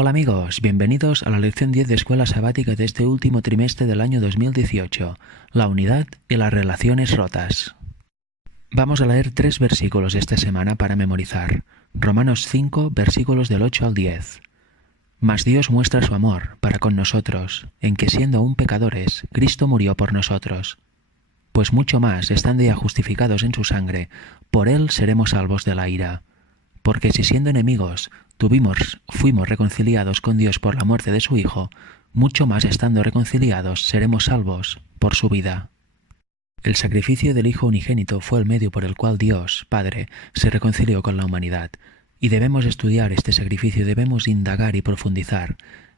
Hola amigos, bienvenidos a la lección 10 de Escuela Sabática de este último trimestre del año 2018, la unidad y las relaciones rotas. Vamos a leer 3 versículos esta semana para memorizar. Romanos 5, versículos del 8 al 10. Mas Dios muestra su amor para con nosotros, en que siendo aún pecadores, Cristo murió por nosotros. Pues mucho más, estando ya justificados en su sangre, por él seremos salvos de la ira. Porque si siendo enemigos fuimos reconciliados con Dios por la muerte de su Hijo, mucho más estando reconciliados seremos salvos por su vida. El sacrificio del Hijo unigénito fue el medio por el cual Dios, Padre, se reconcilió con la humanidad, y debemos estudiar este sacrificio, debemos indagar y profundizar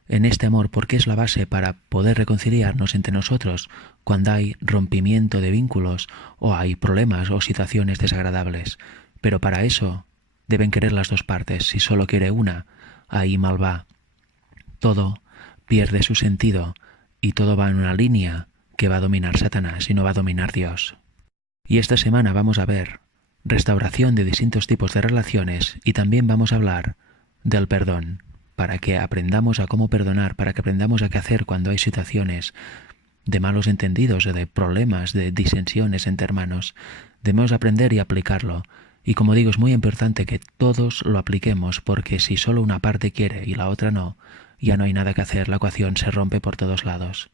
en este amor porque es la base para poder reconciliarnos entre nosotros cuando hay rompimiento de vínculos o hay problemas o situaciones desagradables. Pero para eso deben querer las dos partes. Si solo quiere una, ahí mal va. Todo pierde su sentido y todo va en una línea que va a dominar Satanás y no va a dominar Dios. Y esta semana vamos a ver restauración de distintos tipos de relaciones y también vamos a hablar del perdón, para que aprendamos a cómo perdonar, para que aprendamos a qué hacer cuando hay situaciones de malos entendidos o de problemas, de disensiones entre hermanos. Debemos aprender y aplicarlo. Y como digo, es muy importante que todos lo apliquemos, porque si solo una parte quiere y la otra no, ya no hay nada que hacer, la ecuación se rompe por todos lados.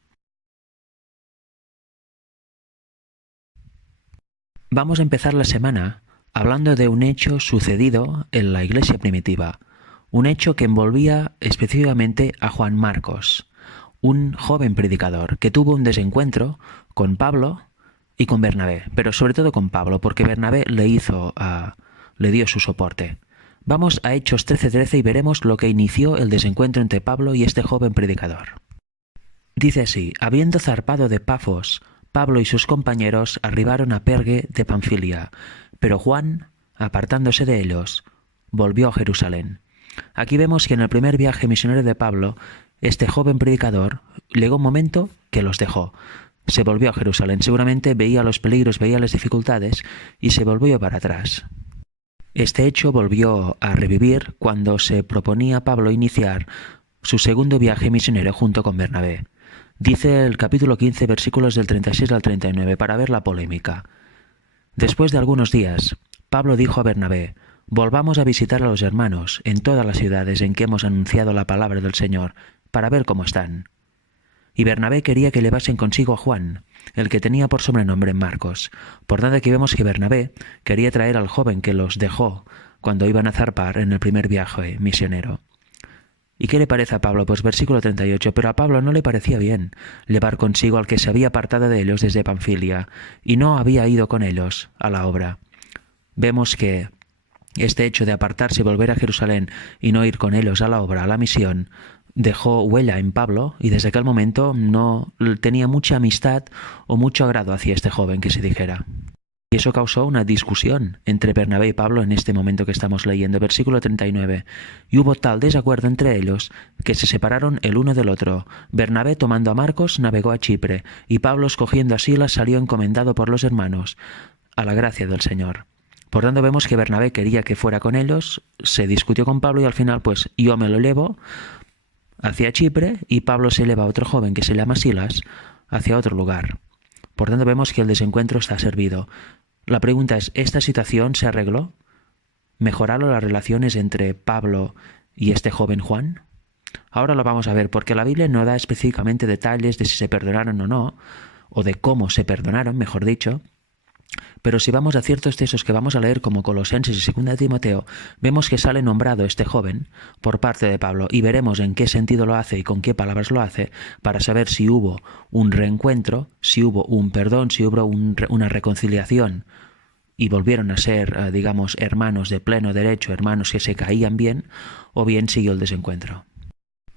Vamos a empezar la semana hablando de un hecho sucedido en la iglesia primitiva, un hecho que envolvía específicamente a Juan Marcos, un joven predicador que tuvo un desencuentro con Pablo y con Bernabé, pero sobre todo con Pablo, porque Bernabé le dio su soporte. Vamos a Hechos 13:13 y veremos lo que inició el desencuentro entre Pablo y este joven predicador. Dice así: habiendo zarpado de Pafos, Pablo y sus compañeros arribaron a Perge de Panfilia, pero Juan, apartándose de ellos, volvió a Jerusalén. Aquí vemos que en el primer viaje misionero de Pablo, este joven predicador llegó un momento que los dejó. Se volvió a Jerusalén, seguramente veía los peligros, veía las dificultades y se volvió para atrás. Este hecho volvió a revivir cuando se proponía Pablo iniciar su segundo viaje misionero junto con Bernabé. Dice el capítulo 15, versículos del 36 al 39, para ver la polémica. Después de algunos días, Pablo dijo a Bernabé: volvamos a visitar a los hermanos en todas las ciudades en que hemos anunciado la palabra del Señor, para ver cómo están. Y Bernabé quería que llevasen consigo a Juan, el que tenía por sobrenombre Marcos. Por tanto, aquí vemos que Bernabé quería traer al joven que los dejó cuando iban a zarpar en el primer viaje misionero. ¿Y qué le parece a Pablo? Pues versículo 38, pero a Pablo no le parecía bien llevar consigo al que se había apartado de ellos desde Panfilia y no había ido con ellos a la obra. Vemos que este hecho de apartarse y volver a Jerusalén y no ir con ellos a la obra, a la misión, dejó huella en Pablo y desde aquel momento no tenía mucha amistad o mucho agrado hacia este joven, que se dijera. Y eso causó una discusión entre Bernabé y Pablo en este momento que estamos leyendo, versículo 39. Y hubo tal desacuerdo entre ellos que se separaron el uno del otro. Bernabé, tomando a Marcos, navegó a Chipre, y Pablo, escogiendo a Silas, salió encomendado por los hermanos a la gracia del Señor. Por tanto, vemos que Bernabé quería que fuera con ellos, se discutió con Pablo y al final, pues, yo me lo llevo hacia Chipre y Pablo se lleva a otro joven que se llama Silas hacia otro lugar. Por tanto, vemos que el desencuentro está servido. La pregunta es, ¿esta situación se arregló? ¿Mejoraron las relaciones entre Pablo y este joven Juan? Ahora lo vamos a ver, porque la Biblia no da específicamente detalles de si se perdonaron o no, o de cómo se perdonaron, mejor dicho. Pero si vamos a ciertos textos que vamos a leer como Colosenses y 2 de Timoteo, vemos que sale nombrado este joven por parte de Pablo y veremos en qué sentido lo hace y con qué palabras lo hace para saber si hubo un reencuentro, si hubo un perdón, si hubo una reconciliación y volvieron a ser, digamos, hermanos de pleno derecho, hermanos que se caían bien, o bien siguió el desencuentro.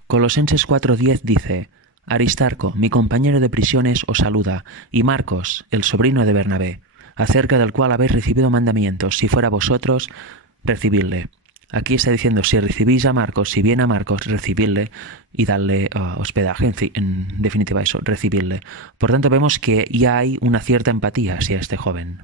Colosenses 4:10 dice: Aristarco, mi compañero de prisiones, os saluda, y Marcos, el sobrino de Bernabé, acerca del cual habéis recibido mandamientos, si fuera vosotros, recibidle. Aquí está diciendo, si recibís a Marcos, si viene a Marcos, recibidle y darle hospedaje, en definitiva eso, recibidle. Por tanto, vemos que ya hay una cierta empatía hacia este joven.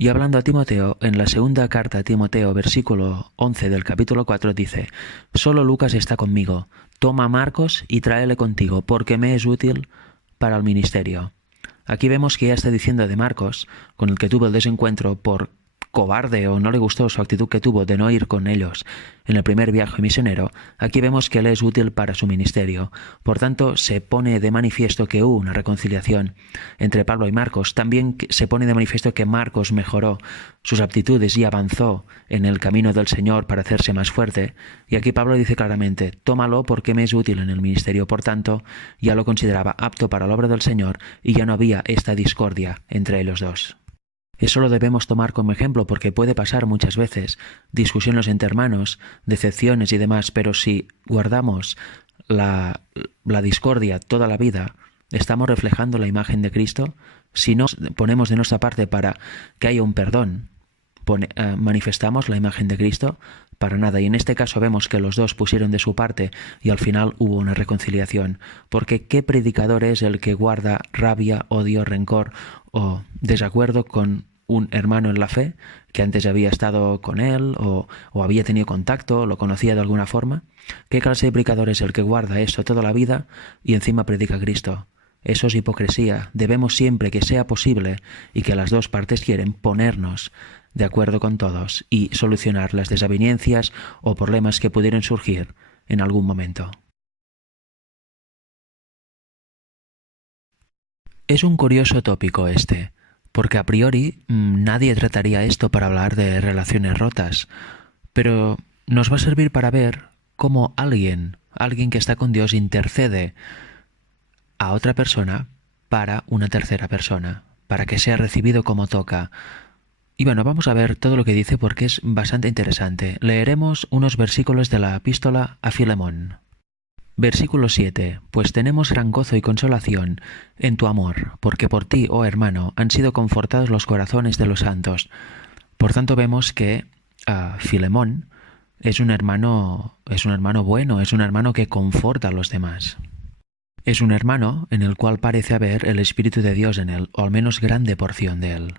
Y hablando a Timoteo, en la segunda carta a Timoteo, versículo 11 del capítulo 4, dice: «Solo Lucas está conmigo. Toma a Marcos y tráele contigo, porque me es útil para el ministerio». Aquí vemos que ya está diciendo de Marcos, con el que tuvo el desencuentro por cobarde o no le gustó su actitud que tuvo de no ir con ellos en el primer viaje misionero. Aquí vemos que él es útil para su ministerio. Por tanto, se pone de manifiesto que hubo una reconciliación entre Pablo y Marcos. También se pone de manifiesto que Marcos mejoró sus aptitudes y avanzó en el camino del Señor para hacerse más fuerte. Y aquí Pablo dice claramente: tómalo porque me es útil en el ministerio. Por tanto, ya lo consideraba apto para la obra del Señor y ya no había esta discordia entre ellos dos. Eso lo debemos tomar como ejemplo porque puede pasar muchas veces, discusiones entre hermanos, decepciones y demás, pero si guardamos la discordia toda la vida, ¿estamos reflejando la imagen de Cristo? Si no ponemos de nuestra parte para que haya un perdón, ¿manifestamos la imagen de Cristo? Para nada. Y en este caso vemos que los dos pusieron de su parte y al final hubo una reconciliación. Porque ¿qué predicador es el que guarda rabia, odio, rencor o desacuerdo con un hermano en la fe que antes había estado con él o había tenido contacto, o lo conocía de alguna forma? ¿Qué clase de predicador es el que guarda eso toda la vida y encima predica a Cristo? Eso es hipocresía. Debemos siempre que sea posible y que las dos partes quieren ponernos de acuerdo con todos y solucionar las desavenencias o problemas que pudieran surgir en algún momento. Es un curioso tópico este, porque a priori nadie trataría esto para hablar de relaciones rotas, pero nos va a servir para ver cómo alguien que está con Dios intercede a otra persona para una tercera persona, para que sea recibido como toca. Y bueno, vamos a ver todo lo que dice porque es bastante interesante. Leeremos unos versículos de la epístola a Filemón. Versículo 7. Pues tenemos gran gozo y consolación en tu amor, porque por ti, oh hermano, han sido confortados los corazones de los santos. Por tanto vemos que Filemón es un hermano bueno, es un hermano que conforta a los demás. Es un hermano en el cual parece haber el Espíritu de Dios en él, o al menos grande porción de él.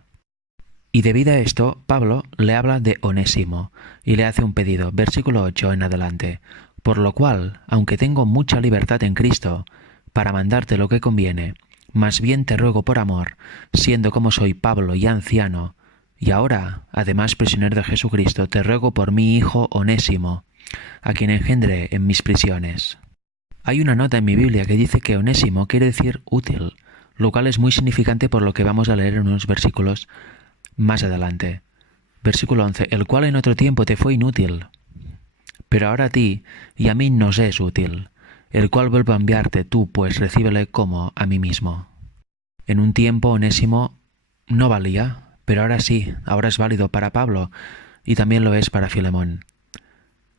Y debido a esto, Pablo le habla de Onésimo y le hace un pedido, versículo 8 en adelante: por lo cual, aunque tengo mucha libertad en Cristo, para mandarte lo que conviene, más bien te ruego por amor, siendo como soy Pablo ya anciano, y ahora, además prisionero de Jesucristo, te ruego por mi hijo Onésimo, a quien engendré en mis prisiones. Hay una nota en mi Biblia que dice que Onésimo quiere decir útil, lo cual es muy significante por lo que vamos a leer en unos versículos más adelante. Versículo 11. El cual en otro tiempo te fue inútil, pero ahora a ti y a mí nos es útil, el cual vuelvo a enviarte tú, pues recíbele como a mí mismo. En un tiempo Onésimo no valía, pero ahora sí, ahora es válido para Pablo y también lo es para Filemón.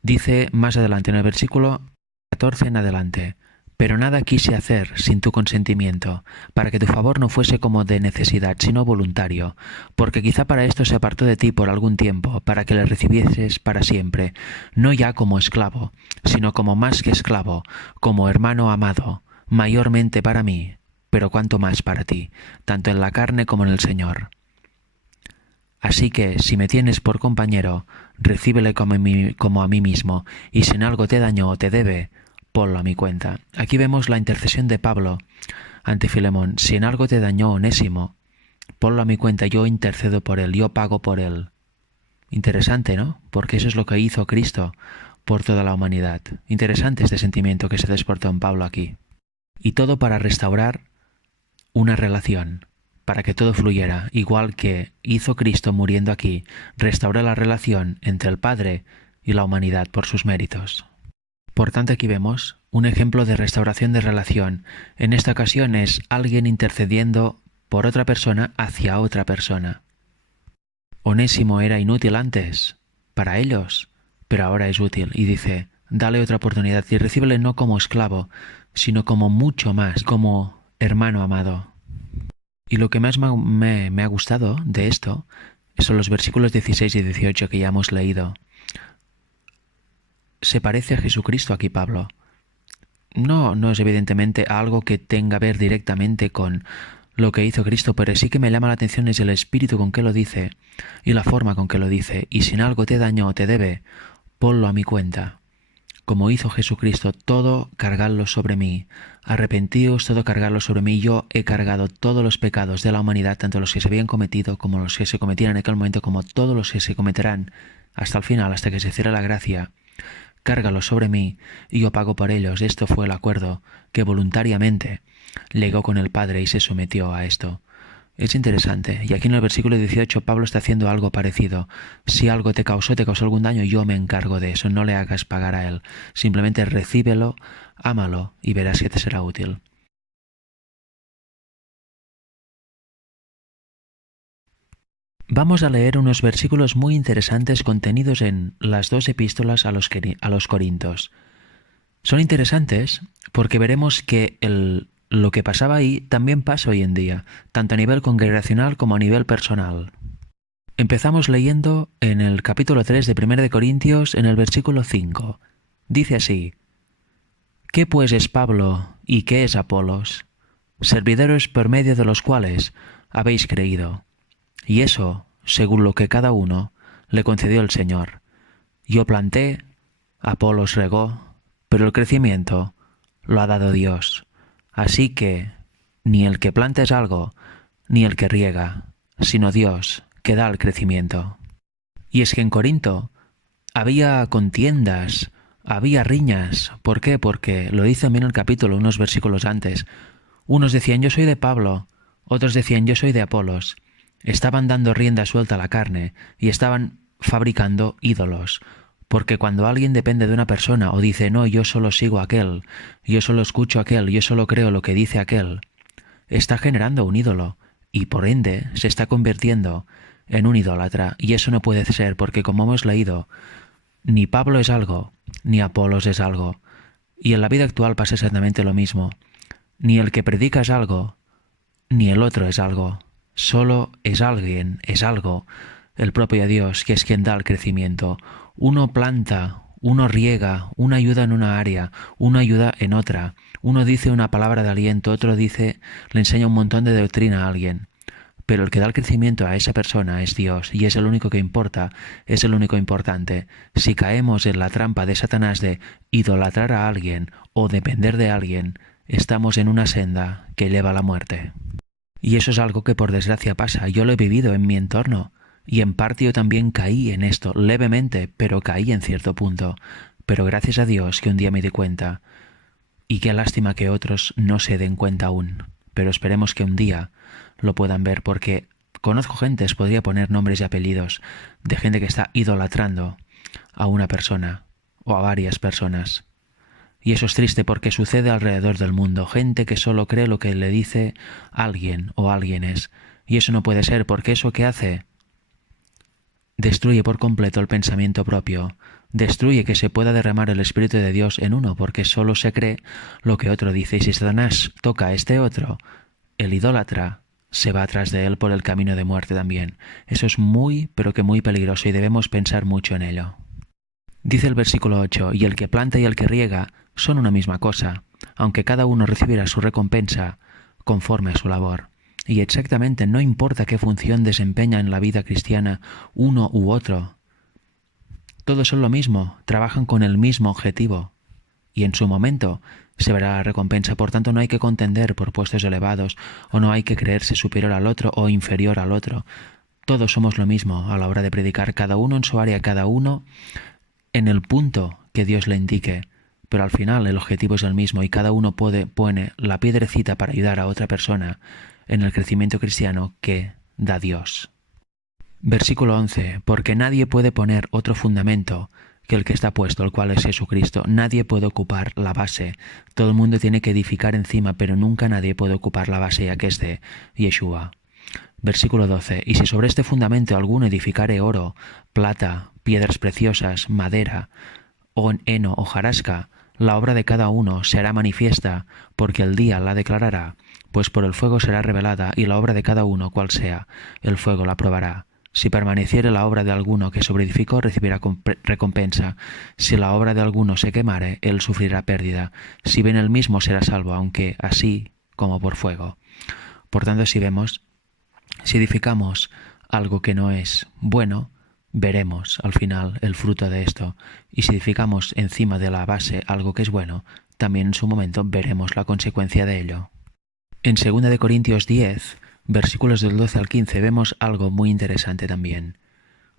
Dice más adelante en el versículo 14 en adelante: pero nada quise hacer sin tu consentimiento, para que tu favor no fuese como de necesidad, sino voluntario, porque quizá para esto se apartó de ti por algún tiempo, para que le recibieses para siempre, no ya como esclavo, sino como más que esclavo, como hermano amado, mayormente para mí, pero cuanto más para ti, tanto en la carne como en el Señor. Así que, si me tienes por compañero, recíbele como a mí mismo, y si en algo te dañó o te debe, ponlo a mi cuenta. Aquí vemos la intercesión de Pablo ante Filemón. Si en algo te dañó Onésimo, ponlo a mi cuenta, yo intercedo por él, yo pago por él. Interesante, ¿no? Porque eso es lo que hizo Cristo por toda la humanidad. Interesante este sentimiento que se despertó en Pablo aquí. Y todo para restaurar una relación, para que todo fluyera, igual que hizo Cristo muriendo aquí, restauró la relación entre el Padre y la humanidad por sus méritos. Por tanto, aquí vemos un ejemplo de restauración de relación. En esta ocasión es alguien intercediendo por otra persona hacia otra persona. Onésimo era inútil antes para ellos, pero ahora es útil y dice: dale otra oportunidad y recíbele no como esclavo, sino como mucho más, como hermano amado. Y lo que más me ha gustado de esto son los versículos 16 y 18 que ya hemos leído. Se parece a Jesucristo aquí Pablo. No es evidentemente algo que tenga que ver directamente con lo que hizo Cristo, pero sí que me llama la atención es el espíritu con que lo dice y la forma con que lo dice. Y si en algo te daño o te debe, ponlo a mi cuenta. Como hizo Jesucristo, todo cargadlo sobre mí. Arrepentíos, todo cargadlo sobre mí. Yo he cargado todos los pecados de la humanidad, tanto los que se habían cometido como los que se cometían en aquel momento, como todos los que se cometerán hasta el final, hasta que se cierre la gracia. Cárgalos sobre mí y yo pago por ellos. Esto fue el acuerdo que voluntariamente legó con el Padre y se sometió a esto. Es interesante, y aquí en el versículo 18 Pablo está haciendo algo parecido. Si algo te causó algún daño, yo me encargo de eso, no le hagas pagar a él. Simplemente recíbelo, ámalo y verás que te será útil. Vamos a leer unos versículos muy interesantes contenidos en las dos epístolas a los Corintios. Son interesantes porque veremos que lo que pasaba ahí también pasa hoy en día, tanto a nivel congregacional como a nivel personal. Empezamos leyendo en el capítulo 3 de 1 de Corintios, en el versículo 5. Dice así: ¿Qué pues es Pablo y qué es Apolos? Servidores por medio de los cuales habéis creído. Y eso, según lo que cada uno le concedió el Señor. Yo planté, Apolos regó, pero el crecimiento lo ha dado Dios. Así que ni el que planta es algo, ni el que riega, sino Dios que da el crecimiento. Y es que en Corinto había contiendas, había riñas. ¿Por qué? Porque lo dice también el capítulo, unos versículos antes. Unos decían yo soy de Pablo, otros decían yo soy de Apolos. Estaban dando rienda suelta a la carne y estaban fabricando ídolos. Porque cuando alguien depende de una persona o dice, no, yo solo sigo a aquel, yo solo escucho a aquel, yo solo creo lo que dice aquel, está generando un ídolo y por ende se está convirtiendo en un idólatra. Y eso no puede ser porque, como hemos leído, ni Pablo es algo, ni Apolos es algo. Y en la vida actual pasa exactamente lo mismo. Ni el que predica es algo, ni el otro es algo. Solo es alguien, es algo, el propio Dios, que es quien da el crecimiento. Uno planta, uno riega, uno ayuda en una área, uno ayuda en otra. Uno dice una palabra de aliento, otro le enseña un montón de doctrina a alguien. Pero el que da el crecimiento a esa persona es Dios, y es el único que importa, es el único importante. Si caemos en la trampa de Satanás de idolatrar a alguien o depender de alguien, estamos en una senda que lleva a la muerte. Y eso es algo que por desgracia pasa. Yo lo he vivido en mi entorno. Y en parte yo también caí en esto, levemente, pero caí en cierto punto. Pero gracias a Dios que un día me di cuenta. Y qué lástima que otros no se den cuenta aún. Pero esperemos que un día lo puedan ver, porque conozco gentes, podría poner nombres y apellidos, de gente que está idolatrando a una persona o a varias personas. Y eso es triste porque sucede alrededor del mundo. Gente que solo cree lo que le dice alguien o alguienes. Y eso no puede ser, porque eso que hace destruye por completo el pensamiento propio. Destruye que se pueda derramar el Espíritu de Dios en uno, porque solo se cree lo que otro dice. Y si Satanás toca a este otro, el idólatra se va atrás de él por el camino de muerte también. Eso es muy, pero que muy peligroso y debemos pensar mucho en ello. Dice el versículo 8, y el que planta y el que riega son una misma cosa, aunque cada uno recibirá su recompensa conforme a su labor. Y exactamente no importa qué función desempeña en la vida cristiana uno u otro. Todos son lo mismo, trabajan con el mismo objetivo. Y en su momento se verá la recompensa. Por tanto, no hay que contender por puestos elevados, o no hay que creerse superior al otro o inferior al otro. Todos somos lo mismo a la hora de predicar, cada uno en su área, cada uno en el punto que Dios le indique, pero al final el objetivo es el mismo y cada uno pone la piedrecita para ayudar a otra persona en el crecimiento cristiano que da Dios. Versículo 11. Porque nadie puede poner otro fundamento que el que está puesto, el cual es Jesucristo. Nadie puede ocupar la base. Todo el mundo tiene que edificar encima, pero nunca nadie puede ocupar la base, ya que es de Yeshua. Versículo 12. Y si sobre este fundamento alguno edificare oro, plata, piedras preciosas, madera, o heno, o jarasca, la obra de cada uno será manifiesta, porque el día la declarará, pues por el fuego será revelada, y la obra de cada uno, cual sea, el fuego la probará. Si permaneciere la obra de alguno que sobreedificó, recibirá recompensa. Si la obra de alguno se quemare, él sufrirá pérdida. Si bien él mismo será salvo, aunque así como por fuego. Por tanto, si edificamos algo que no es bueno, veremos al final el fruto de esto. Y si edificamos encima de la base algo que es bueno, también en su momento veremos la consecuencia de ello. En 2 de Corintios 10, versículos del 12 al 15, vemos algo muy interesante también.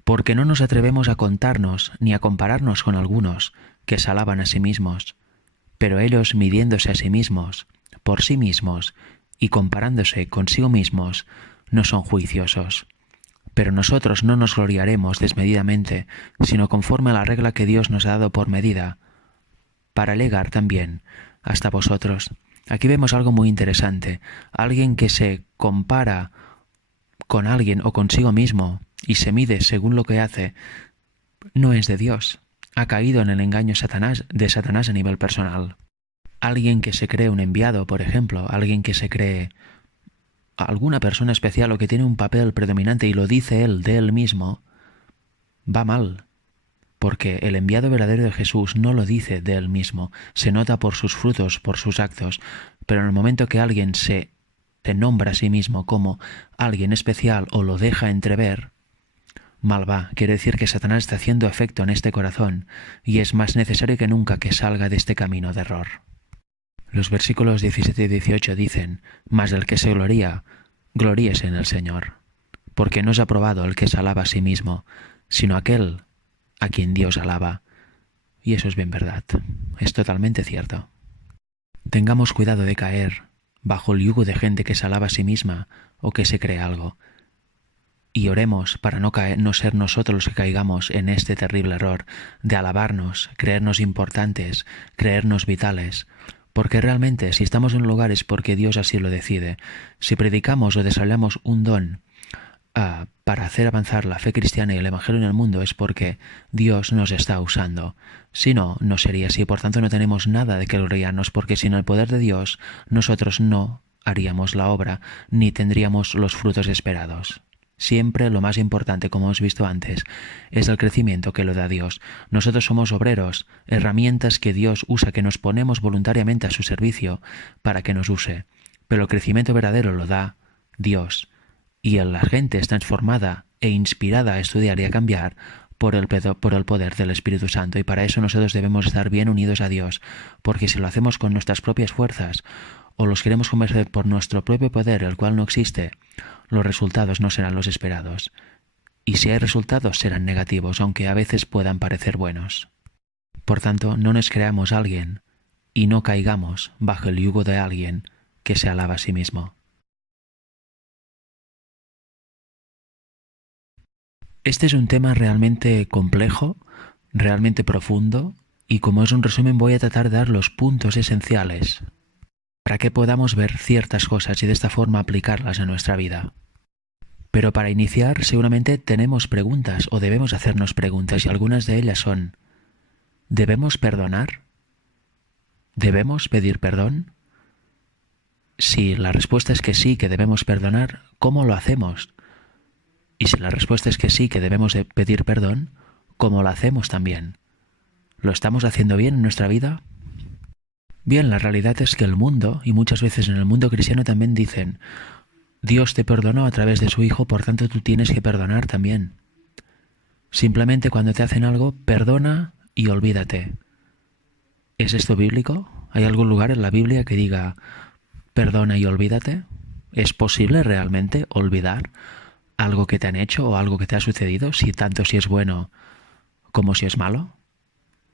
Porque no nos atrevemos a contarnos ni a compararnos con algunos que se alaban a sí mismos, pero ellos, midiéndose a sí mismos, por sí mismos, y comparándose consigo mismos, no son juiciosos. Pero nosotros no nos gloriaremos desmedidamente, sino conforme a la regla que Dios nos ha dado por medida, para llegar también hasta vosotros. Aquí vemos algo muy interesante. Alguien que se compara con alguien o consigo mismo y se mide según lo que hace, no es de Dios. Ha caído en el engaño de Satanás a nivel personal. Alguien que se cree un enviado, por ejemplo, alguien que se cree alguna persona especial o que tiene un papel predominante y lo dice él de él mismo, va mal. Porque el enviado verdadero de Jesús no lo dice de él mismo, se nota por sus frutos, por sus actos, pero en el momento que alguien se nombra a sí mismo como alguien especial o lo deja entrever, mal va. Quiere decir que Satanás está haciendo efecto en este corazón y es más necesario que nunca que salga de este camino de error. Los versículos 17 y 18 dicen: mas el que se gloría, gloríese en el Señor, porque no es aprobado el que se alaba a sí mismo, sino aquel a quien Dios alaba. Y eso es bien verdad, es totalmente cierto. Tengamos cuidado de caer bajo el yugo de gente que se alaba a sí misma o que se cree algo. Y oremos para no ser nosotros los que caigamos en este terrible error de alabarnos, creernos importantes, creernos vitales. Porque realmente si estamos en un lugar es porque Dios así lo decide. Si predicamos o desarrollamos un don para hacer avanzar la fe cristiana y el Evangelio en el mundo es porque Dios nos está usando. Si no, no sería así. Por tanto, no tenemos nada de que gloriarnos, porque sin el poder de Dios nosotros no haríamos la obra ni tendríamos los frutos esperados. Siempre lo más importante, como hemos visto antes, es el crecimiento que lo da Dios. Nosotros somos obreros, herramientas que Dios usa, que nos ponemos voluntariamente a su servicio para que nos use. Pero el crecimiento verdadero lo da Dios. Y la gente es transformada e inspirada a estudiar y a cambiar por el poder del Espíritu Santo. Y para eso nosotros debemos estar bien unidos a Dios, porque si lo hacemos con nuestras propias fuerzas o los queremos convencer por nuestro propio poder, el cual no existe, los resultados no serán los esperados. Y si hay resultados serán negativos, aunque a veces puedan parecer buenos. Por tanto, no nos creamos a alguien y no caigamos bajo el yugo de alguien que se alaba a sí mismo. Este es un tema realmente complejo, realmente profundo, y como es un resumen voy a tratar de dar los puntos esenciales para que podamos ver ciertas cosas y de esta forma aplicarlas a nuestra vida. Pero para iniciar seguramente tenemos preguntas o debemos hacernos preguntas y algunas de ellas son: ¿debemos perdonar? ¿Debemos pedir perdón? Si la respuesta es que sí, que debemos perdonar, ¿cómo lo hacemos? Y si la respuesta es que sí, que debemos de pedir perdón, ¿cómo lo hacemos también? ¿Lo estamos haciendo bien en nuestra vida? Bien, la realidad es que el mundo, y muchas veces en el mundo cristiano también dicen: Dios te perdonó a través de su Hijo, por tanto tú tienes que perdonar también. Simplemente cuando te hacen algo, perdona y olvídate. ¿Es esto bíblico? ¿Hay algún lugar en la Biblia que diga perdona y olvídate? ¿Es posible realmente olvidar algo que te han hecho o algo que te ha sucedido, tanto si es bueno como si es malo?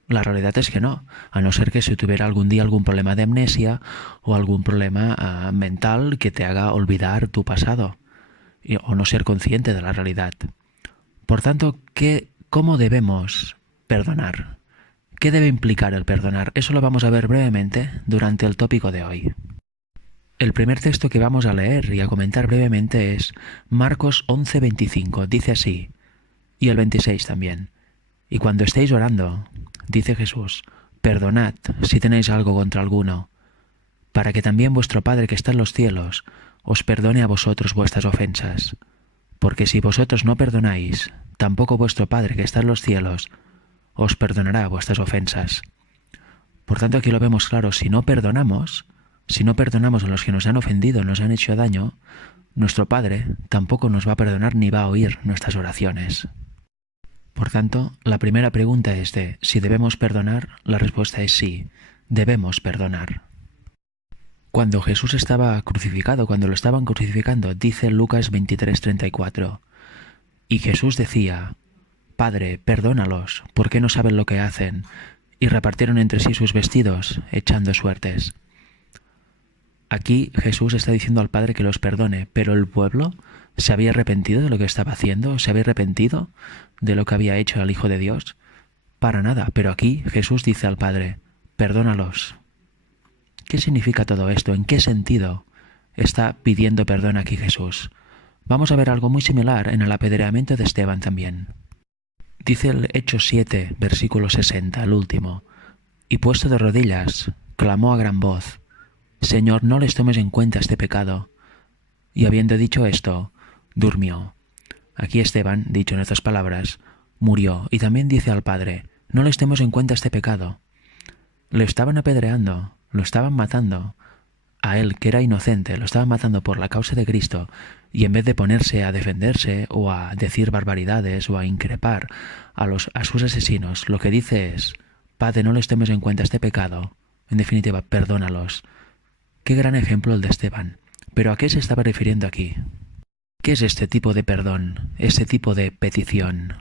La realidad es que no, a no ser que si tuviera algún día algún problema de amnesia o algún problema mental que te haga olvidar tu pasado o no ser consciente de la realidad. Por tanto, ¿cómo debemos perdonar? ¿Qué debe implicar el perdonar? Eso lo vamos a ver brevemente durante el tópico de hoy. El primer texto que vamos a leer y a comentar brevemente es Marcos 11:25. Dice así, y el 26 también. Y cuando estéis orando, dice Jesús, perdonad si tenéis algo contra alguno, para que también vuestro Padre que está en los cielos os perdone a vosotros vuestras ofensas. Porque si vosotros no perdonáis, tampoco vuestro Padre que está en los cielos os perdonará vuestras ofensas. Por tanto, aquí lo vemos claro: si no perdonamos, Si no perdonamos a los que nos han ofendido, nos han hecho daño, nuestro Padre tampoco nos va a perdonar ni va a oír nuestras oraciones. Por tanto, la primera pregunta es de si debemos perdonar. La respuesta es sí, debemos perdonar. Cuando Jesús estaba crucificado, cuando lo estaban crucificando, dice Lucas 23:34, y Jesús decía: Padre, perdónalos, porque no saben lo que hacen, y repartieron entre sí sus vestidos, echando suertes. Aquí Jesús está diciendo al Padre que los perdone, pero el pueblo se había arrepentido de lo que estaba haciendo, se había arrepentido de lo que había hecho al Hijo de Dios. Para nada, pero aquí Jesús dice al Padre: perdónalos. ¿Qué significa todo esto? ¿En qué sentido está pidiendo perdón aquí Jesús? Vamos a ver algo muy similar en el apedreamiento de Esteban también. Dice el Hechos 7, versículo 60, el último: y puesto de rodillas, clamó a gran voz: Señor, no les tomes en cuenta este pecado. Y habiendo dicho esto, durmió. Aquí Esteban, dicho en estas palabras, murió, y también dice al Padre: no les tomes en cuenta este pecado. Lo estaban apedreando, lo estaban matando. A él, que era inocente, lo estaban matando por la causa de Cristo, y en vez de ponerse a defenderse o a decir barbaridades o a increpar a sus asesinos, lo que dice es: Padre, no les tomes en cuenta este pecado. En definitiva, perdónalos. Qué gran ejemplo el de Esteban. ¿Pero a qué se estaba refiriendo aquí? ¿Qué es este tipo de perdón, este tipo de petición?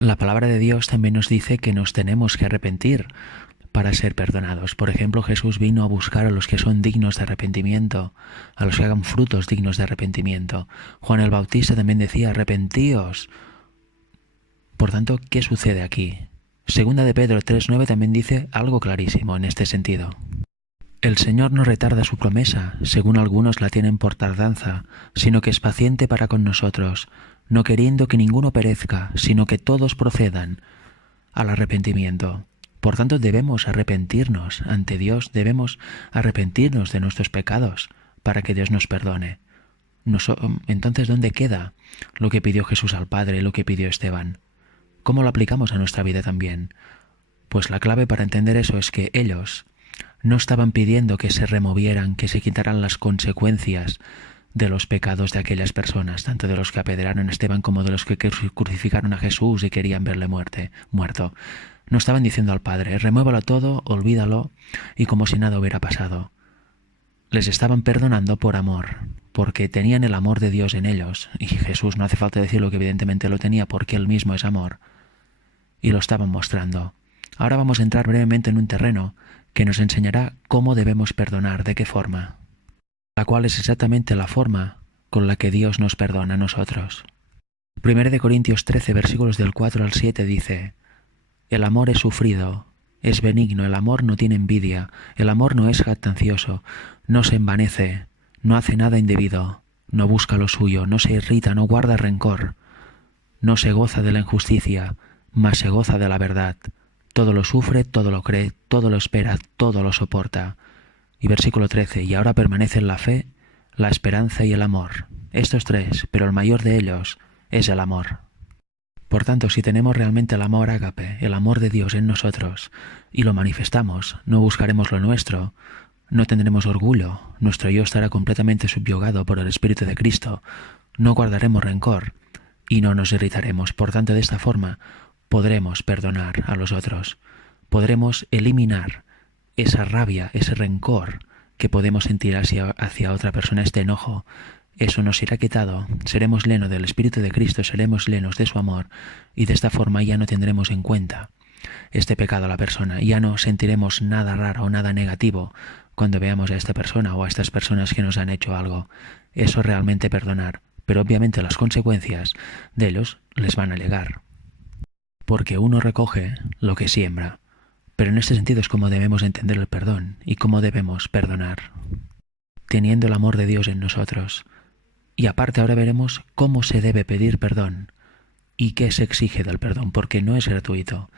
La palabra de Dios también nos dice que nos tenemos que arrepentir para ser perdonados. Por ejemplo, Jesús vino a buscar a los que son dignos de arrepentimiento, a los que hagan frutos dignos de arrepentimiento. Juan el Bautista también decía: arrepentíos. Por tanto, ¿qué sucede aquí? Segunda de Pedro 3:9 también dice algo clarísimo en este sentido. El Señor no retarda su promesa, según algunos la tienen por tardanza, sino que es paciente para con nosotros, no queriendo que ninguno perezca, sino que todos procedan al arrepentimiento. Por tanto, debemos arrepentirnos ante Dios, debemos arrepentirnos de nuestros pecados para que Dios nos perdone. Entonces, ¿dónde queda lo que pidió Jesús al Padre, lo que pidió Esteban? ¿Cómo lo aplicamos a nuestra vida también? Pues la clave para entender eso es que ellos no estaban pidiendo que se removieran, que se quitaran las consecuencias de los pecados de aquellas personas, tanto de los que apedrearon a Esteban como de los que crucificaron a Jesús y querían verle muerto. No estaban diciendo al Padre: remuévalo todo, olvídalo, y como si nada hubiera pasado. Les estaban perdonando por amor, porque tenían el amor de Dios en ellos, y Jesús, no hace falta decirlo, que evidentemente lo tenía porque Él mismo es amor, y lo estaban mostrando. Ahora vamos a entrar brevemente en un terreno que nos enseñará cómo debemos perdonar, de qué forma, la cual es exactamente la forma con la que Dios nos perdona a nosotros. 1 Corintios 13, versículos del 4 al 7 dice: el amor es sufrido, es benigno, el amor no tiene envidia, el amor no es jactancioso, no se envanece, no hace nada indebido, no busca lo suyo, no se irrita, no guarda rencor, no se goza de la injusticia, mas se goza de la verdad. Todo lo sufre, todo lo cree, todo lo espera, todo lo soporta. Y versículo 13, y ahora permanecen la fe, la esperanza y el amor. Estos tres, pero el mayor de ellos es el amor. Por tanto, si tenemos realmente el amor ágape, el amor de Dios en nosotros, y lo manifestamos, no buscaremos lo nuestro, no tendremos orgullo, nuestro yo estará completamente subyugado por el Espíritu de Cristo, no guardaremos rencor y no nos irritaremos. Por tanto, de esta forma podremos perdonar a los otros, podremos eliminar esa rabia, ese rencor que podemos sentir hacia otra persona, este enojo. Eso nos irá quitado, seremos llenos del Espíritu de Cristo, seremos llenos de su amor, y de esta forma ya no tendremos en cuenta este pecado a la persona, ya no sentiremos nada raro o nada negativo cuando veamos a esta persona o a estas personas que nos han hecho algo. Eso es realmente perdonar, pero obviamente las consecuencias de ellos les van a llegar, porque uno recoge lo que siembra. Pero en este sentido es como debemos entender el perdón y cómo debemos perdonar, teniendo el amor de Dios en nosotros. Y aparte ahora veremos cómo se debe pedir perdón y qué se exige del perdón, porque no es gratuito.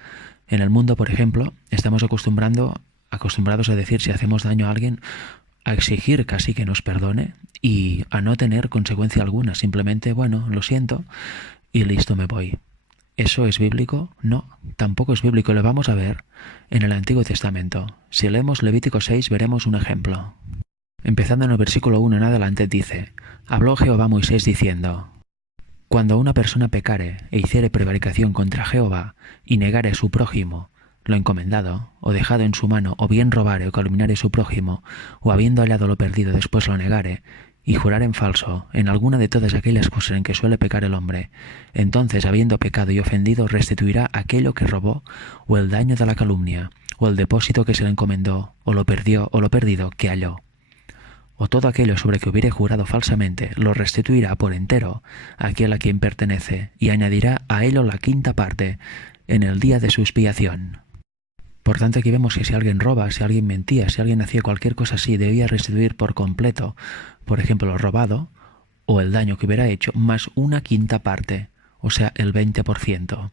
En el mundo, por ejemplo, estamos acostumbrados a decir, si hacemos daño a alguien, a exigir casi que nos perdone y a no tener consecuencia alguna. Simplemente, bueno, lo siento y listo, me voy. ¿Eso es bíblico? No, tampoco es bíblico. Lo vamos a ver en el Antiguo Testamento. Si leemos Levítico 6 veremos un ejemplo. Empezando en el versículo 1 en adelante dice: Habló Jehová a Moisés diciendo: Cuando una persona pecare e hiciere prevaricación contra Jehová y negare a su prójimo lo encomendado, o dejado en su mano, o bien robare o calumniare a su prójimo, o habiendo hallado lo perdido después lo negare, y jurar en falso, en alguna de todas aquellas cosas en que suele pecar el hombre, entonces, habiendo pecado y ofendido, restituirá aquello que robó, o el daño de la calumnia, o el depósito que se le encomendó, o lo perdió, o lo perdido que halló. O todo aquello sobre que hubiere jurado falsamente, lo restituirá por entero a aquel a quien pertenece, y añadirá a ello la quinta parte en el día de su expiación. Por tanto, aquí vemos que si alguien roba, si alguien mentía, si alguien hacía cualquier cosa así, debía restituir por completo, por ejemplo, lo robado o el daño que hubiera hecho, más una quinta parte, o sea, el 20%.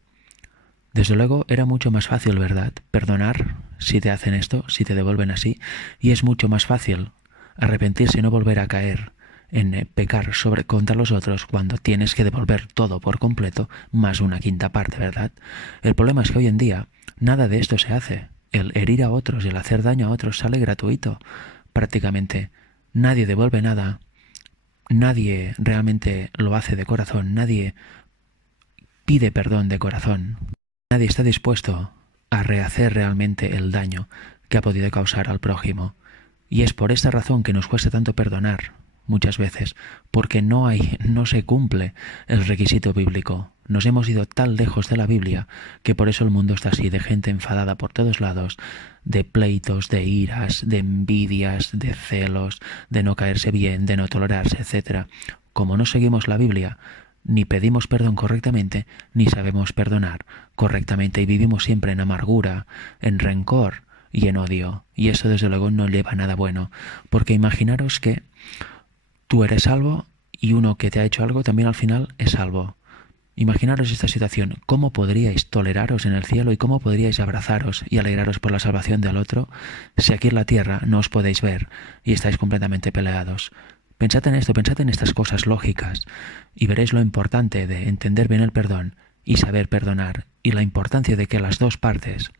Desde luego era mucho más fácil, ¿verdad?, perdonar si te hacen esto, si te devuelven así, y es mucho más fácil arrepentirse y no volver a caer en pecar contra los otros cuando tienes que devolver todo por completo, más una quinta parte, ¿verdad? El problema es que hoy en día nada de esto se hace. El herir a otros y el hacer daño a otros sale gratuito. Prácticamente nadie devuelve nada, nadie realmente lo hace de corazón, nadie pide perdón de corazón, nadie está dispuesto a rehacer realmente el daño que ha podido causar al prójimo. Y es por esta razón que nos cuesta tanto perdonar muchas veces, porque no se cumple el requisito bíblico. Nos hemos ido tan lejos de la Biblia que por eso el mundo está así, de gente enfadada por todos lados, de pleitos, de iras, de envidias, de celos, de no caerse bien, de no tolerarse, etc. Como no seguimos la Biblia, ni pedimos perdón correctamente, ni sabemos perdonar correctamente y vivimos siempre en amargura, en rencor y en odio. Y eso desde luego no lleva a nada bueno, porque imaginaros que tú eres salvo y uno que te ha hecho algo también al final es salvo. Imaginaros esta situación. ¿Cómo podríais toleraros en el cielo y cómo podríais abrazaros y alegraros por la salvación del otro si aquí en la tierra no os podéis ver y estáis completamente peleados? Pensad en esto, pensad en estas cosas lógicas y veréis lo importante de entender bien el perdón y saber perdonar, y la importancia de que las dos partes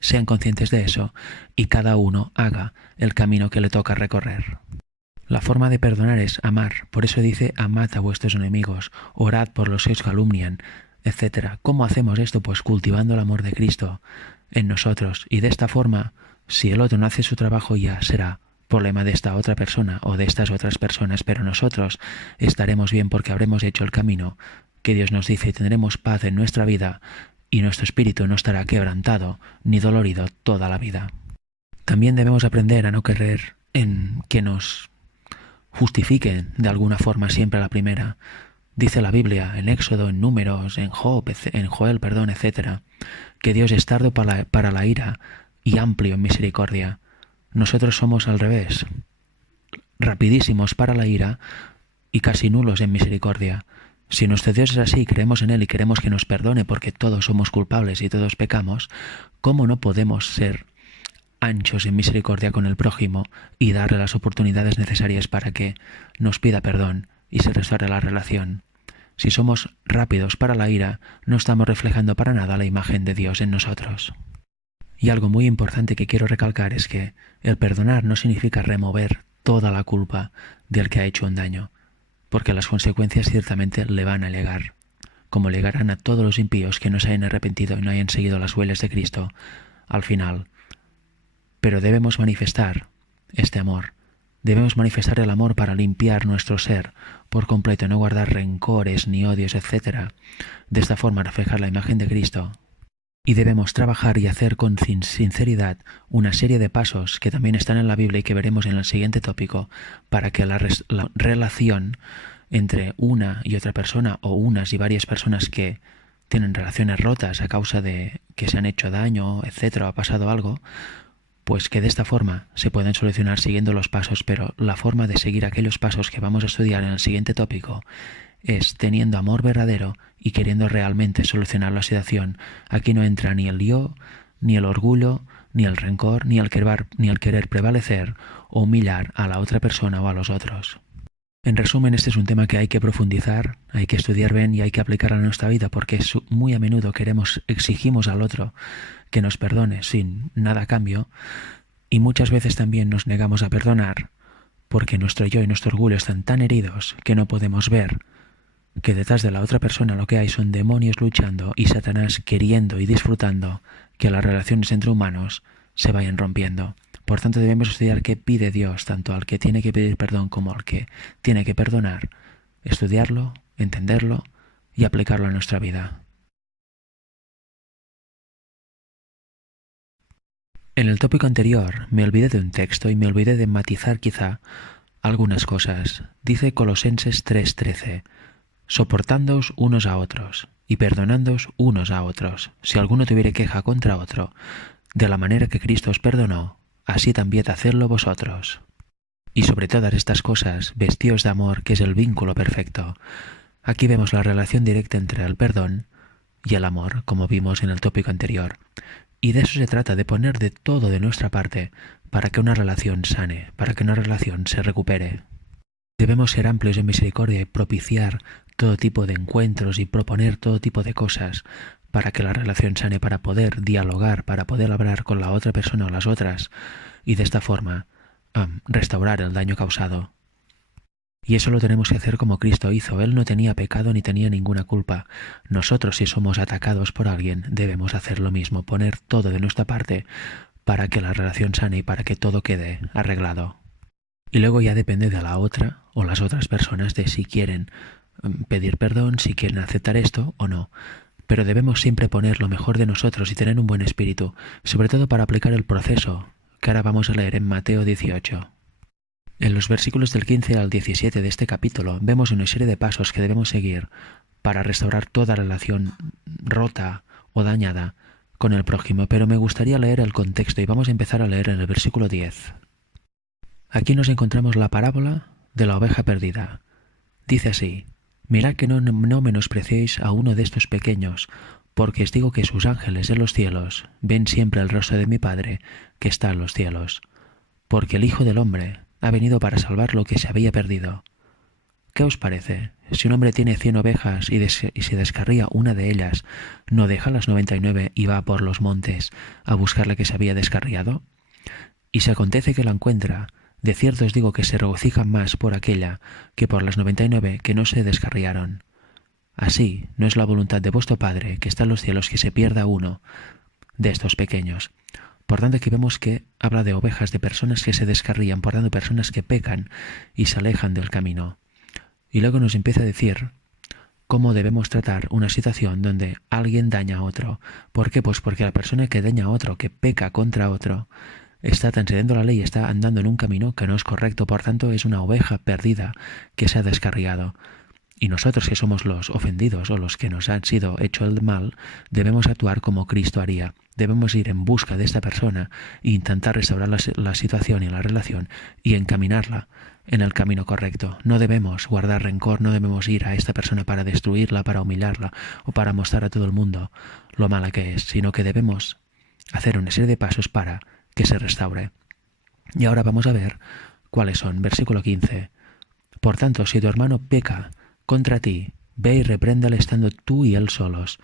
sean conscientes de eso y cada uno haga el camino que le toca recorrer. La forma de perdonar es amar, por eso dice: amad a vuestros enemigos, orad por los que os calumnian, etc. ¿Cómo hacemos esto? Pues cultivando el amor de Cristo en nosotros, y de esta forma, si el otro no hace su trabajo, ya será problema de esta otra persona o de estas otras personas, pero nosotros estaremos bien porque habremos hecho el camino que Dios nos dice y tendremos paz en nuestra vida y nuestro espíritu no estará quebrantado ni dolorido toda la vida. También debemos aprender a no querer en que nos justifiquen de alguna forma siempre a la primera. Dice la Biblia en Éxodo, en Números, en Joel, etc., que Dios es tardo para la ira y amplio en misericordia. Nosotros somos al revés, rapidísimos para la ira y casi nulos en misericordia. Si nuestro Dios es así, creemos en Él y queremos que nos perdone porque todos somos culpables y todos pecamos, ¿cómo no podemos ser anchos en misericordia con el prójimo y darle las oportunidades necesarias para que nos pida perdón y se restaure la relación? Si somos rápidos para la ira, no estamos reflejando para nada la imagen de Dios en nosotros. Y algo muy importante que quiero recalcar es que el perdonar no significa remover toda la culpa del que ha hecho un daño, porque las consecuencias ciertamente le van a llegar, como llegarán a todos los impíos que no se hayan arrepentido y no hayan seguido las huellas de Cristo al final. Pero debemos manifestar este amor, debemos manifestar el amor para limpiar nuestro ser por completo, no guardar rencores ni odios, etc. De esta forma reflejar la imagen de Cristo. Y debemos trabajar y hacer con sinceridad una serie de pasos que también están en la Biblia y que veremos en el siguiente tópico para que la relación entre una y otra persona o unas y varias personas que tienen relaciones rotas a causa de que se han hecho daño, etc., o ha pasado algo, pues que de esta forma se pueden solucionar siguiendo los pasos, pero la forma de seguir aquellos pasos que vamos a estudiar en el siguiente tópico es teniendo amor verdadero y queriendo realmente solucionar la situación. Aquí no entra ni el yo, ni el orgullo, ni el rencor, ni el querer prevalecer o humillar a la otra persona o a los otros. En resumen, este es un tema que hay que profundizar, hay que estudiar bien y hay que aplicar a nuestra vida, porque muy a menudo exigimos al otro que nos perdone sin nada a cambio, y muchas veces también nos negamos a perdonar porque nuestro yo y nuestro orgullo están tan heridos que no podemos ver que detrás de la otra persona lo que hay son demonios luchando y Satanás queriendo y disfrutando que las relaciones entre humanos se vayan rompiendo. Por tanto, debemos estudiar qué pide Dios, tanto al que tiene que pedir perdón como al que tiene que perdonar, estudiarlo, entenderlo y aplicarlo a nuestra vida. En el tópico anterior me olvidé de un texto y me olvidé de matizar quizá algunas cosas. Dice Colosenses 3:13, soportándoos unos a otros y perdonándoos unos a otros, si alguno tuviere queja contra otro, de la manera que Cristo os perdonó, así también hacedlo vosotros. Y sobre todas estas cosas, vestíos de amor, que es el vínculo perfecto. Aquí vemos la relación directa entre el perdón y el amor, como vimos en el tópico anterior. Y de eso se trata, de poner de todo de nuestra parte para que una relación sane, para que una relación se recupere. Debemos ser amplios en misericordia y propiciar todo tipo de encuentros y proponer todo tipo de cosas para que la relación sane, para poder dialogar, para poder hablar con la otra persona o las otras y de esta forma restaurar el daño causado. Y eso lo tenemos que hacer como Cristo hizo. Él no tenía pecado ni tenía ninguna culpa. Nosotros, si somos atacados por alguien, debemos hacer lo mismo, poner todo de nuestra parte para que la relación sane y para que todo quede arreglado. Y luego ya depende de la otra o las otras personas de si quieren pedir perdón, si quieren aceptar esto o no. Pero debemos siempre poner lo mejor de nosotros y tener un buen espíritu, sobre todo para aplicar el proceso que ahora vamos a leer en Mateo 18. En los versículos del 15 al 17 de este capítulo vemos una serie de pasos que debemos seguir para restaurar toda relación rota o dañada con el prójimo, pero me gustaría leer el contexto y vamos a empezar a leer en el versículo 10. Aquí nos encontramos la parábola de la oveja perdida. Dice así: mirad que no menospreciéis a uno de estos pequeños, porque os digo que sus ángeles en los cielos ven siempre el rostro de mi Padre que está en los cielos. Porque el Hijo del Hombre ha venido para salvar lo que se había perdido. ¿Qué os parece? Si un hombre tiene 100 ovejas y se descarría una de ellas, ¿no deja las 99 y va por los montes a buscar la que se había descarriado? Y si acontece que la encuentra, de cierto os digo que se regocijan más por aquella que por las 99 que no se descarriaron. Así no es la voluntad de vuestro Padre que está en los cielos que se pierda uno de estos pequeños. Por tanto, aquí vemos que habla de ovejas, de personas que se descarrían, por tanto, personas que pecan y se alejan del camino. Y luego nos empieza a decir cómo debemos tratar una situación donde alguien daña a otro. ¿Por qué? Pues porque la persona que daña a otro, que peca contra otro, está transgrediendo la ley, está andando en un camino que no es correcto, por tanto es una oveja perdida que se ha descarriado. Y nosotros, que somos los ofendidos o los que nos han sido hecho el mal, debemos actuar como Cristo haría. Debemos ir en busca de esta persona e intentar restaurar la situación y la relación y encaminarla en el camino correcto. No debemos guardar rencor, no debemos ir a esta persona para destruirla, para humillarla o para mostrar a todo el mundo lo mala que es, sino que debemos hacer una serie de pasos para que se restaure. Y ahora vamos a ver cuáles son. Versículo 15. Por tanto, si tu hermano peca contra ti, ve y repréndale estando tú y él solos.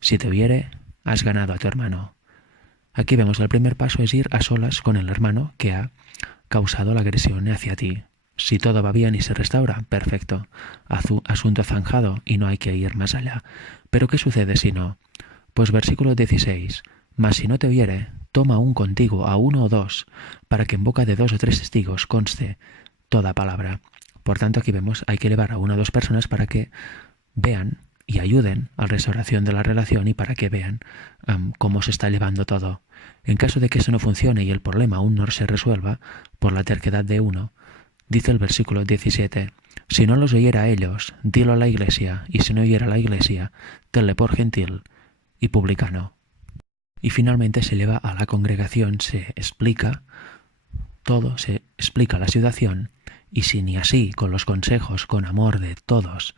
Si te oyere, has ganado a tu hermano. Aquí vemos el primer paso es ir a solas con el hermano que ha causado la agresión hacia ti. Si todo va bien y se restaura, perfecto. Asunto zanjado y no hay que ir más allá. Pero ¿qué sucede si no? Pues versículo 16. Mas si no te oyere, toma aún contigo a uno o dos, para que en boca de 2 o 3 testigos conste toda palabra. Por tanto, aquí vemos, hay que elevar a 1 o 2 personas para que vean y ayuden a la restauración de la relación y para que vean cómo se está llevando todo. En caso de que eso no funcione y el problema aún no se resuelva por la terquedad de uno, dice el versículo 17, si no los oyera a ellos, dilo a la iglesia, y si no oyera a la iglesia, tenle por gentil y publicano. Y finalmente se lleva a la congregación, se explica todo, se explica la situación, y si ni así, con los consejos, con amor de todos,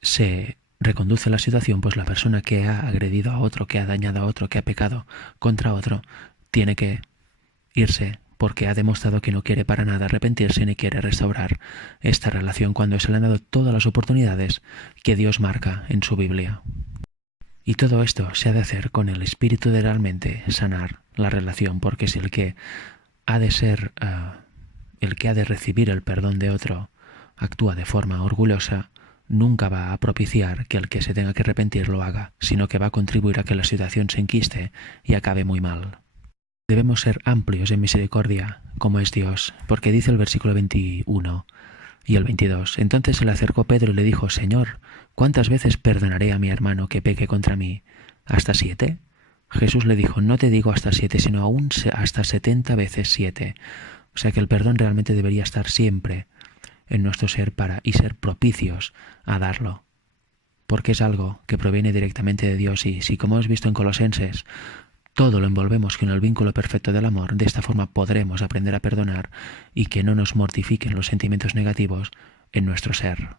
se reconduce la situación, pues la persona que ha agredido a otro, que ha dañado a otro, que ha pecado contra otro, tiene que irse porque ha demostrado que no quiere para nada arrepentirse ni quiere restaurar esta relación cuando se le han dado todas las oportunidades que Dios marca en su Biblia. Y todo esto se ha de hacer con el espíritu de realmente sanar la relación, porque es el que ha de ser, el que ha de recibir el perdón de otro, actúa de forma orgullosa, nunca va a propiciar que el que se tenga que arrepentir lo haga, sino que va a contribuir a que la situación se enquiste y acabe muy mal. Debemos ser amplios en misericordia, como es Dios, porque dice el versículo 21 y el 22. Entonces se le acercó Pedro y le dijo: Señor, ¿cuántas veces perdonaré a mi hermano que peque contra mí? ¿Hasta 7? Jesús le dijo: no te digo hasta 7, sino aún hasta 70 veces 7. O sea que el perdón realmente debería estar siempre en nuestro ser y ser propicios a darlo, porque es algo que proviene directamente de Dios, y si, como hemos visto en Colosenses, todo lo envolvemos con el vínculo perfecto del amor, de esta forma podremos aprender a perdonar y que no nos mortifiquen los sentimientos negativos en nuestro ser.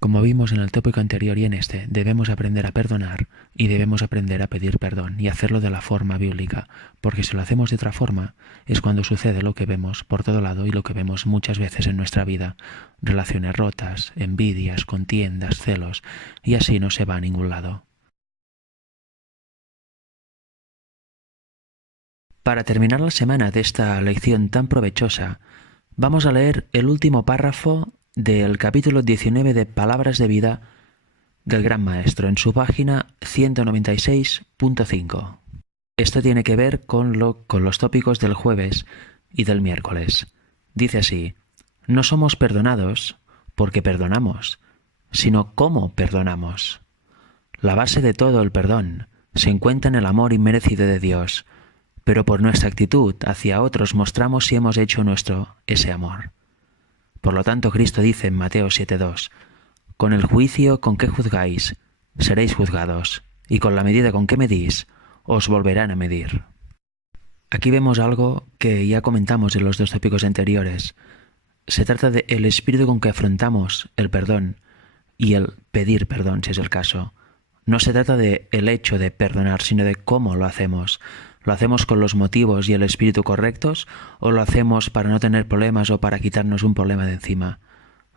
Como vimos en el tópico anterior y en este, debemos aprender a perdonar y debemos aprender a pedir perdón y hacerlo de la forma bíblica, porque si lo hacemos de otra forma es cuando sucede lo que vemos por todo lado y lo que vemos muchas veces en nuestra vida: relaciones rotas, envidias, contiendas, celos, y así no se va a ningún lado. Para terminar la semana de esta lección tan provechosa, vamos a leer el último párrafo del capítulo 19 de Palabras de Vida del Gran Maestro, en su página 196.5. Esto tiene que ver con los tópicos del jueves y del miércoles. Dice así: no somos perdonados porque perdonamos, sino cómo perdonamos. La base de todo el perdón se encuentra en el amor inmerecido de Dios, pero por nuestra actitud hacia otros mostramos si hemos hecho nuestro ese amor. Por lo tanto, Cristo dice en Mateo 7:2, con el juicio con que juzgáis, seréis juzgados, y con la medida con que medís, os volverán a medir. Aquí vemos algo que ya comentamos en los dos tópicos anteriores. Se trata del espíritu con que afrontamos el perdón y el pedir perdón, si es el caso. No se trata del hecho de perdonar, sino de cómo lo hacemos. ¿Lo hacemos con los motivos y el espíritu correctos o lo hacemos para no tener problemas o para quitarnos un problema de encima?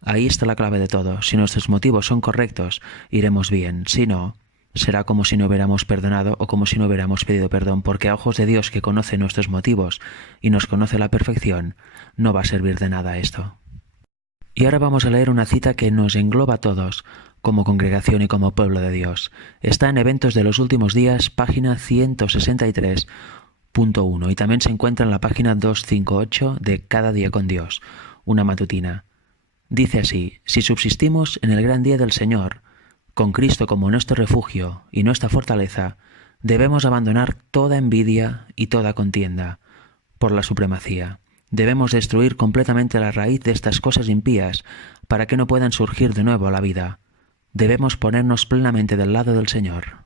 Ahí está la clave de todo. Si nuestros motivos son correctos, iremos bien. Si no, será como si no hubiéramos perdonado o como si no hubiéramos pedido perdón, porque a ojos de Dios, que conoce nuestros motivos y nos conoce a la perfección, no va a servir de nada esto. Y ahora vamos a leer una cita que nos engloba a todos, como congregación y como pueblo de Dios. Está en Eventos de los Últimos Días, página 163.1, y también se encuentra en la página 258 de Cada Día con Dios, una matutina. Dice así: si subsistimos en el gran día del Señor, con Cristo como nuestro refugio y nuestra fortaleza, debemos abandonar toda envidia y toda contienda por la supremacía. Debemos destruir completamente la raíz de estas cosas impías para que no puedan surgir de nuevo a la vida. Debemos ponernos plenamente del lado del Señor.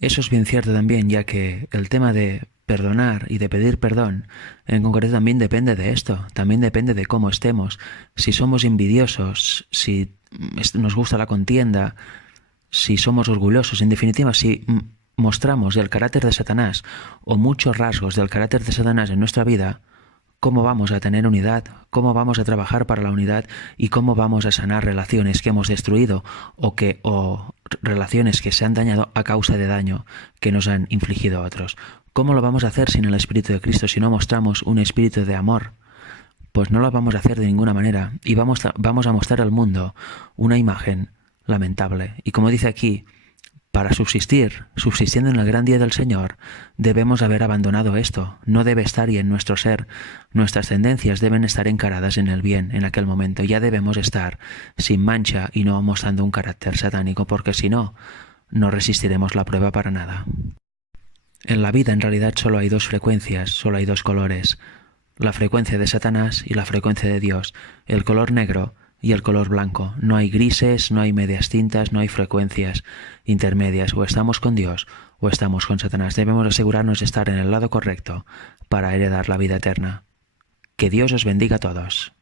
Eso es bien cierto también, ya que el tema de perdonar y de pedir perdón en concreto también depende de esto, también depende de cómo estemos. Si somos envidiosos, si nos gusta la contienda, si somos orgullosos, en definitiva, si mostramos el carácter de Satanás o muchos rasgos del carácter de Satanás en nuestra vida, ¿cómo vamos a tener unidad? ¿Cómo vamos a trabajar para la unidad? ¿Y cómo vamos a sanar relaciones que hemos destruido o relaciones que se han dañado a causa de daño que nos han infligido a otros? ¿Cómo lo vamos a hacer sin el Espíritu de Cristo, si no mostramos un espíritu de amor? Pues no lo vamos a hacer de ninguna manera y vamos a mostrar al mundo una imagen lamentable. Y como dice aquí, para subsistiendo en el gran día del Señor, debemos haber abandonado esto. No debe estar y en nuestro ser. Nuestras tendencias deben estar encaradas en el bien en aquel momento. Ya debemos estar sin mancha y no mostrando un carácter satánico, porque si no, no resistiremos la prueba para nada. En la vida en realidad solo hay dos frecuencias, solo hay dos colores. La frecuencia de Satanás y la frecuencia de Dios. El color negro y el color blanco. No hay grises, no hay medias tintas, no hay frecuencias intermedias. O estamos con Dios o estamos con Satanás. Debemos asegurarnos de estar en el lado correcto para heredar la vida eterna. Que Dios os bendiga a todos.